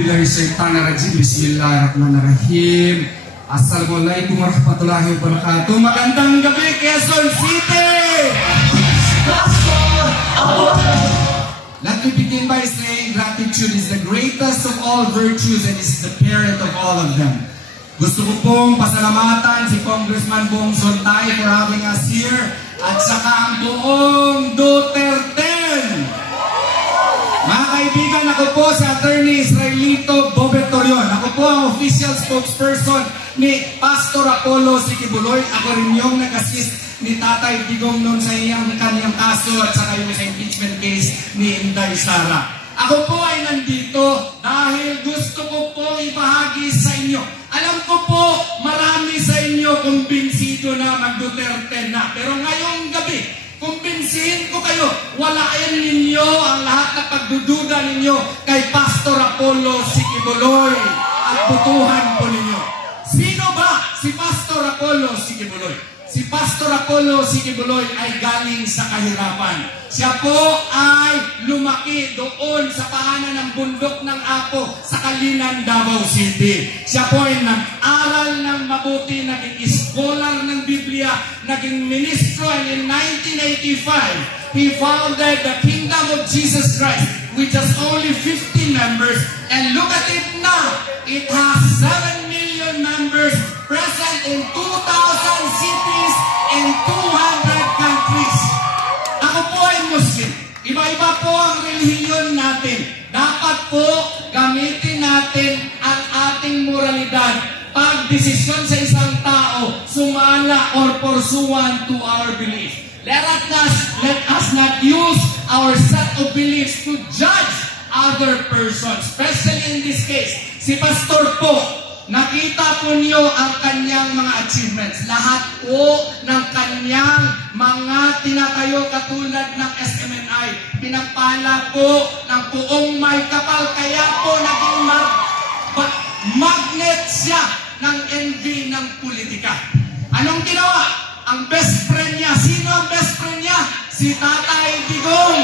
Bismillahirrahmanirrahim. Assalamualaikum warahmatullahi wabarakatuh. Magandang gabi, Quezon City! Let me begin by saying gratitude is the greatest of all virtues and is the parent of all of them. Gusto ko pong pasalamatan si Congressman Bong Sontay for having us here at saka ang buong Duterte. Mga kaibigan, ako po si Attorney Israelito Bobetorion. Ako po ang official spokesperson ni Pastor Apollo Sikibuloy. Ako rin yung nag-assist ni Tatay Digong noon sa kanyang kaso at saka yung sa impeachment case ni Inday Sara. Ako po ay nandito dahil gusto ko po ibahagi sa inyo. Alam ko po, marami sa inyo kumbinsido na mag-Duterte na. Pero ngayong gabi, kumbinsihin ko kayo, walain ninyo ang lahat na pagdududa ninyo kay Pastor Apollo Sikibuloy at butuhan po ninyo. Sino ba si Pastor Apollo Sikibuloy? Si Pastor Apollo Sikibuloy ay galing sa kahirapan. Siya po ay lumaki doon sa paanan ng bundok ng Apo sa Kalinan, Davao City. Siya po ay nag-aral ng mabuti, naging scholar ng Biblia, naging ministro, and in 1985, he founded the Kingdom of Jesus Christ with just only 50 members. And look at it now. It has 7 million members present in 2,000 cities in 200 countries. Ako po ay Muslim. Iba-iba po ang relihiyon natin. Dapat po gamitin natin ang ating moralidad. Pag desisyon sa isang tao, sumala or pursuant to our belief. Let us not use our set of beliefs to judge other persons. Especially in this case, si Pastor po, nakita po niyo ang kanyang mga achievements. Lahat po ng kanyang mga tinatayo katulad ng SMNI, pinagpala po ng Puong May Kapal. Kaya po naging magnet siya ng envy ng politika. Anong ginawa? Ang best friend niya. Sino ang best friend niya? Si Tatay Digong.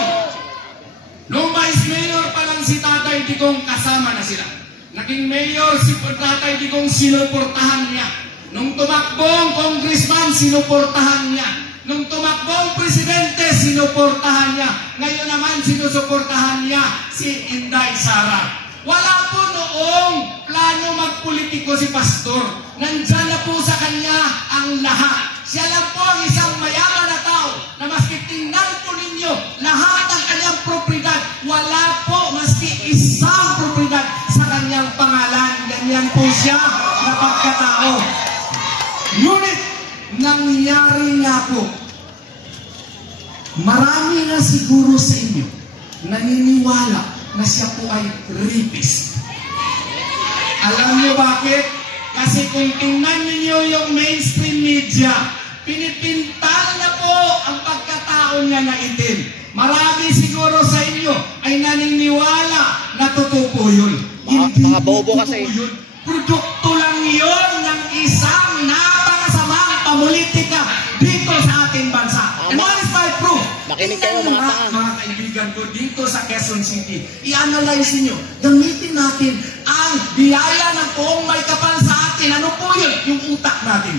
Noong vice mayor pa lang si Tatay Digong, kasama na sila. Naging mayor si Tatay Digong, sinuportahan niya. Nung tumakbong congressman, sinuportahan niya. Nung tumakbong presidente, sinuportahan niya. Ngayon naman, sinusuportahan niya si Inday Sara. Wala po noong plano magpolitiko si Pastor. Nandyan na po sa kanya ang lahat. Siya lang po ang isang mayaman na tao na maski tingnan po ninyo lahat ng kanyang propriedad. Wala po maski isang propriedad sa kanyang pangalan. Ganyan po siya na pagkatao. Ngunit nangyari nga po, marami na siguro sa inyo naniniwala na siya po ay rapist. Alam niyo bakit? Kasi kung tingnan niyo yung mainstream media, pinipintal na po ang pagkatao niya na itim. Marami siguro sa inyo ay naniniwala na totoo po yun. Mga bobo kasi. Yun. Produkto lang yun ng isang napakasamang pamulitika dito sa ating bansa. And what is my proof? Makinig kayo mga kaibigan ko dito sa Quezon City. I-analyze niyo. Gamitin natin ang biyaya ng Puong May Kapal sa atin. Ano po yun? Yung utak natin.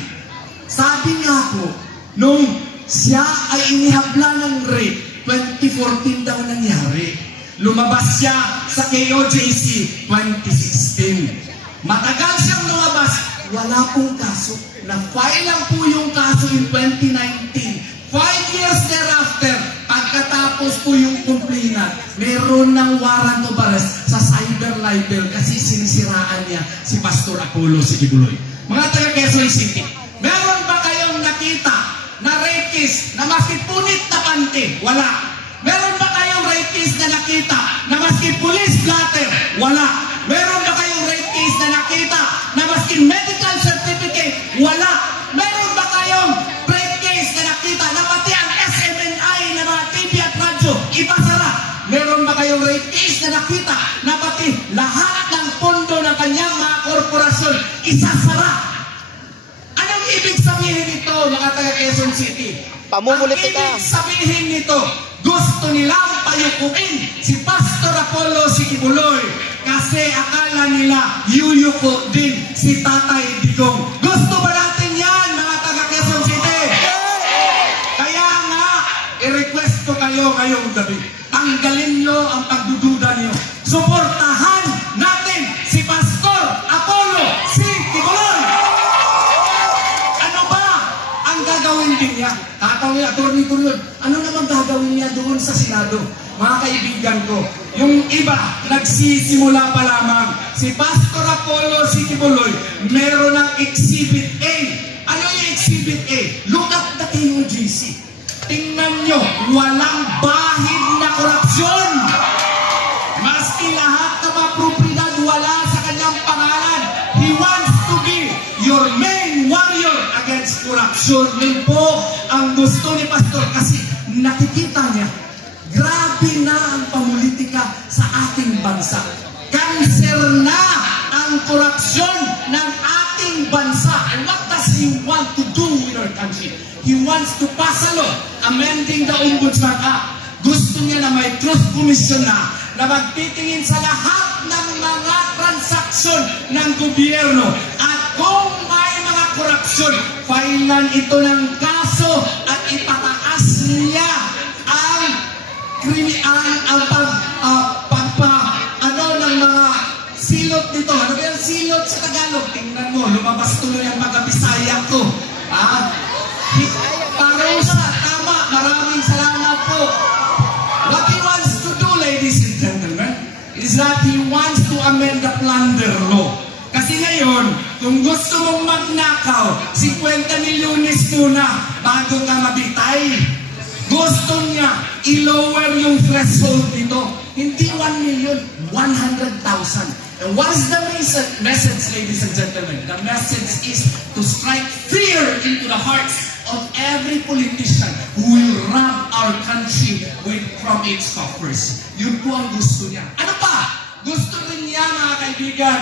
Sabi nga po, nung siya ay inihabla ng rape, 2014 daw nangyari. Lumabas siya sa KOJC 2016. Matagal siyang lumabas, wala pong kaso. Na-file lang po yung kaso in 2019. 5 years thereafter, pagkatapos po yung complainant, meron ng warrant of arrest sa cyber libel kasi sinisiraan niya si Pastor Apollo Sikibuloy. Mga taga Quezon City, meron ba kayong nakita na rapist na maski punit na panty? Wala. Meron ba kayong rapist na nakita na maski police blatter? Wala. Meron ba kayong rapist na nakita na maski medical certificate? Wala. Meron ba kayong rapist na nakita na pati ang SMNI na mga TV at radyo ipasara? Meron ba kayong rapist na nakita na pati lahat ng pondo ng kanyang mga korporasyon isasara? Anong ibig sabihin nito, mga taga Quezon City? Pamumulit Ang ibig sabihin nito, gusto nilang payukuin si Pastor Apollo Sikibuloy kasi akala kaya nila yuyuko din si Tatay Digong. Gusto ba natin yan, mga taga Quezon City? Kaya nga, i-request ko kayo ngayong gabi. Tanggalin nyo ang pagdududa niyo. Suportahan natin si Pastor Apollo C. Kibuloy. Ano ba ang gagawin din niya? Tatawin, Atty. Curion, ano naman gagawin niya doon sa Senado? Mga kaibigan ko, yung iba, nagsisimula pa lamang. Si Pastor Apollo C. Kibuloy, meron ng Exhibit A. Ano yung Exhibit A? Look at the KOGC. Tingnan nyo, walang bahid na korupsyon. Maski lahat ng mga propriedad wala sa kanyang pangalan. He wants to be your main warrior against corruption. Yun po ang gusto ni Pastor kasi nakikita niya, grabe na ang pamulitika sa ating bansa. Cancer na ang korupsyon ng ating bansa. And what does he want to do with our country? He wants to pass a law amending the Ombudsman Act. Gusto niya na may truth commission na magtitingin sa lahat ng mga transaksyon ng gobyerno. At kung may mga korupsyon, filean ito ng kaso at ipataas niya ang ng mga silot dito. Ano ba yung silot sa Tagalog? Tingnan mo, lumabas tuloy ang Bisaya ko. Parusa, tama. Maraming salamat po. What he wants to do, ladies and gentlemen, is that he wants to amend the plunder law. Kasi ngayon, kung gusto mong magnakaw, 50 milyones muna bago ka mabitay. Gusto niya i-lower yung threshold dito. Hindi 1 million, 100,000. And what is the message, ladies and gentlemen? The message is to strike fear into the hearts of every politician who will rob our country from its coffers. Yun po ang gusto niya. Ano pa? Gusto rin niya, mga kaibigan,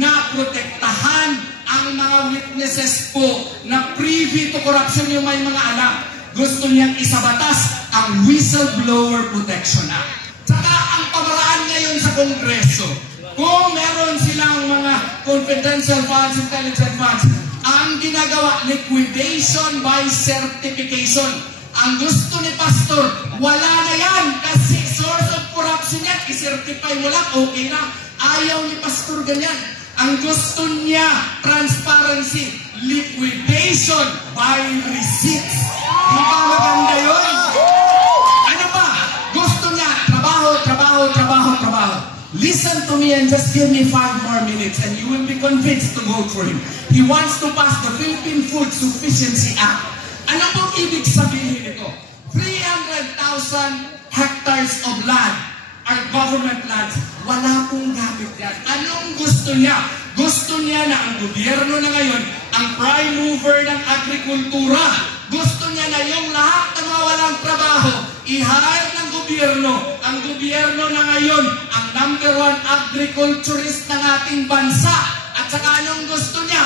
na protektahan ang mga witnesses po na privy to corruption yung may mga alam. Gusto niyang isabatas ang Whistleblower Protection Act. Saka ang pamaraan ngayon sa Kongreso, kung meron silang mga confidential funds, intelligent funds, ang ginagawa, liquidation by certification. Ang gusto ni Pastor, wala na yan kasi source of corruption yan, i-certify mo lang, okay na. Ayaw ni Pastor ganyan. Ang gusto niya, transparency, liquidation by receipts. Di ba maganda yun? Ano pa? Gusto niya, trabaho, trabaho, trabaho, trabaho. Listen to me and just give me 5 more minutes and you will be convinced to vote for him. He wants to pass the Philippine Food Sufficiency Act. Ano pong ibig sabihin nito? 300,000 hectares of land are government lands. Wala pong gamit yan. Anong gusto niya? Gusto niya na ang gobyerno na ngayon, ang prime mover ng agrikultura. Gusto niya na yung lahat ng mga walang trabaho, i-hire ng gobyerno. Ang gobyerno na ngayon, ang #1 agriculturist ng ating bansa. At saka anong gusto niya?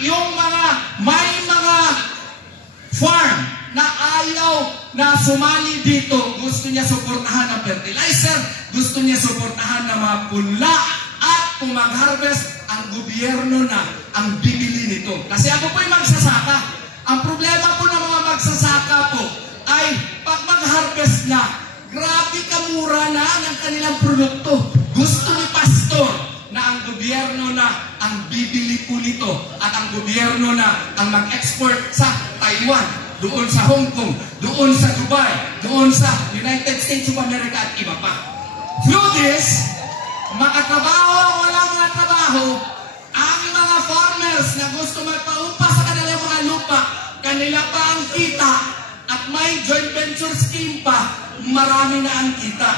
Yung may mga farm na ayaw na sumali dito, gusto niya suportahan ng fertilizer, gusto niya suportahan ng mga punla, at kung mag-harvest, ang gobyerno na ang bibili nito. Kasi ako po'y magsasaka. Ang problema po ng mga magsasaka po ay pag mag-harvest na, grabe kamura na ng kanilang produkto. Gusto ni Pastor na ang gobyerno na ang bibili po nito at ang gobyerno na ang mag-export sa Taiwan, doon sa Hong Kong, doon sa Dubai, doon sa United States of America at iba pa. Through this, makatrabaho ang walang mga trabaho, ang mga farmers na gusto magpaupa sa kanilang mga lupa, kanila pa ang kita, at may joint venture scheme pa, marami na ang kita.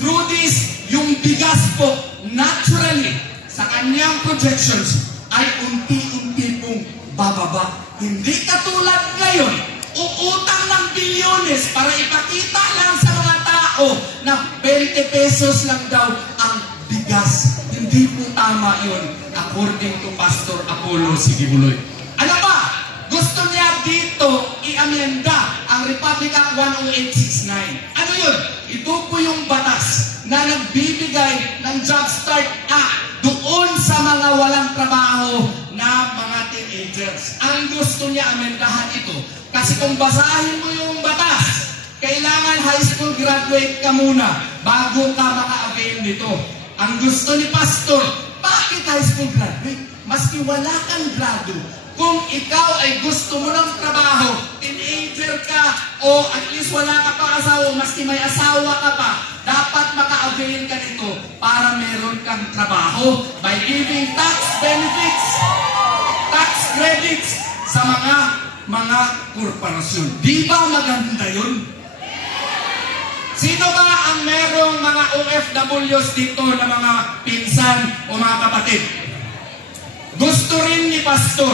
Through this, yung bigas po, naturally, sa kanyang projections, ay unti-unti pong bababa. Hindi katulad ngayon, uutang ng bilyones para ipakita lang sa mga tao na 20 pesos lang daw ang bigas. Hindi po tama yun, according to Pastor Apollo C. Kibuloy. Ano pa? Gusto niya dito i-amenda ang Republic Act 10869. Ano yun? Ito po yung batas na nagbibigay ng Job Start Act doon teenagers. Ang gusto niya amendahan ito. Kasi kung basahin mo yung batas, kailangan high school graduate ka muna bago ka maka-avail nito. Ang gusto ni Pastor, bakit high school graduate? Maski wala kang grado, kung ikaw ay gusto mo ng trabaho, teenager ka, o at least wala ka pa asawa, maski may asawa ka pa, dapat maka-avail ka nito para meron kang trabaho by giving tax benefits, tax credits sa mga korporasyon. Di ba maganda yun? Sino ba ang merong mga OFWs dito na mga pinsan o mga kapatid? Gusto rin ni Pastor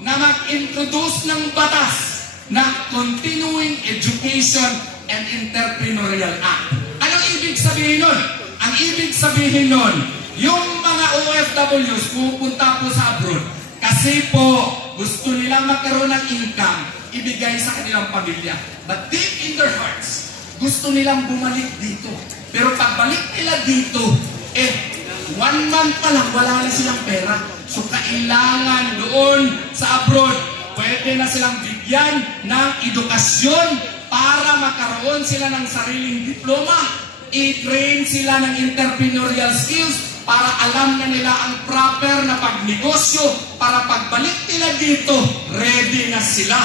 na mag-introduce ng batas na Continuing Education and Entrepreneurial Act. Anong ibig sabihin nun? Ang ibig sabihin nun, yung mga OFWs pupunta po sa abroad kasi po gusto nilang magkaroon ng income, ibigay sa kanilang pamilya. But deep in their hearts, gusto nilang bumalik dito. Pero pagbalik nila dito, 1 month pa lang, wala na silang pera. So kailangan doon sa abroad, pwede na silang bigyan ng edukasyon para makaroon sila ng sariling diploma, i-train sila ng entrepreneurial skills para alam na nila ang proper na pagnegosyo para pagbalik nila dito, ready na sila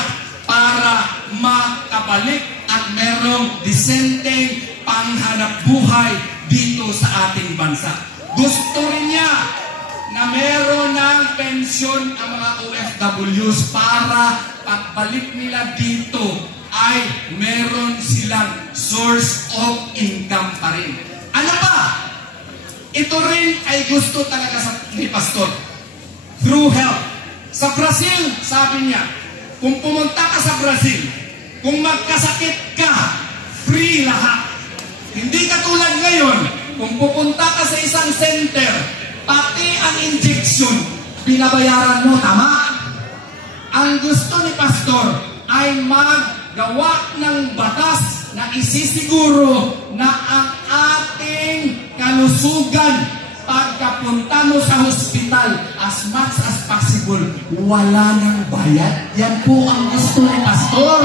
para makabalik at merong disenteng panghanap buhay dito sa ating bansa. Gusto rin niya na meron ng pensyon ang mga OFWs para pagbalik nila dito ay meron silang source of income pa rin. Ano pa? Ito rin ay gusto talaga ni Pastor. Through health. Sa Brazil, sabi niya, kung pumunta ka sa Brazil, kung magkasakit ka, free lahat. Hindi katulad ngayon, kung pupunta ka sa isang center, pati ang injection, binabayaran mo, tama? Ang gusto ni Pastor ay maggawa ng batas na isisiguro na ang ating kalusugan pagkapunta mo sa hospital, as much as possible, wala nang bayad. Yan po ang gusto ni Pastor.